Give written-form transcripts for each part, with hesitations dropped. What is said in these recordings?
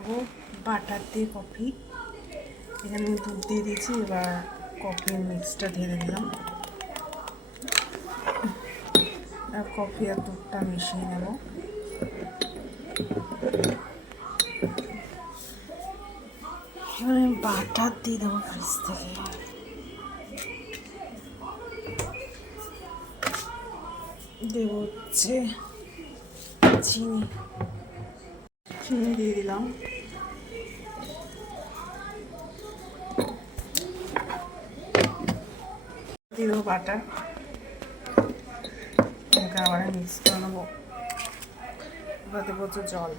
বানাবো বাটার দিয়ে কফি। এখানে দুধ দিয়ে দিয়েছি, এবার কফির মিক্সটা ঢেলে দিলাম আর কফি আর দুধটা মিশিয়ে নেব। এবারে বাটার দিয়ে দেবো ফ্রিজ থেকে। দেবো হচ্ছে চিনি দিয়ে দিলাম। দিয়ে দেবো বাটার, আবার মিক্স করে নেবো। এবার দেবো হচ্ছে জল,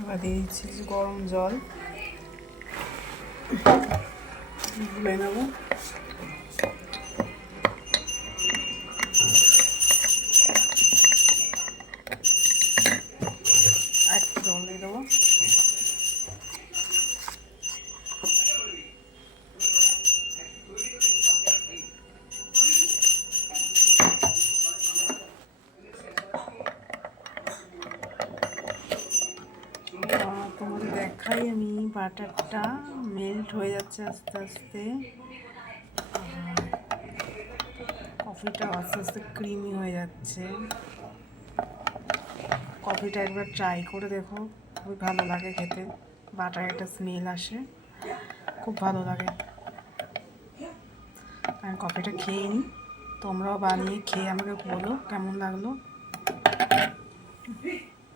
এবার দিয়ে দিচ্ছি গরম জল, গুলে নেবো। একটু জল দিয়ে দেবো। তোমাদের দেখাই আমি, বাটারটা মেল্ট হয়ে যাচ্ছে আস্তে আস্তে, কফিটা আস্তে আস্তে ক্রিমি হয়ে যাচ্ছে। কফিটা একবার ট্রাই করে দেখো, খুবই ভালো লাগে খেতে। বাটার একটা স্মেল আসে, খুব ভালো লাগে। আমি কফিটা খেয়ে নিই, তোমরাও বানিয়ে খেয়ে আমাকে বলো কেমন লাগলো।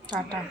টাটা।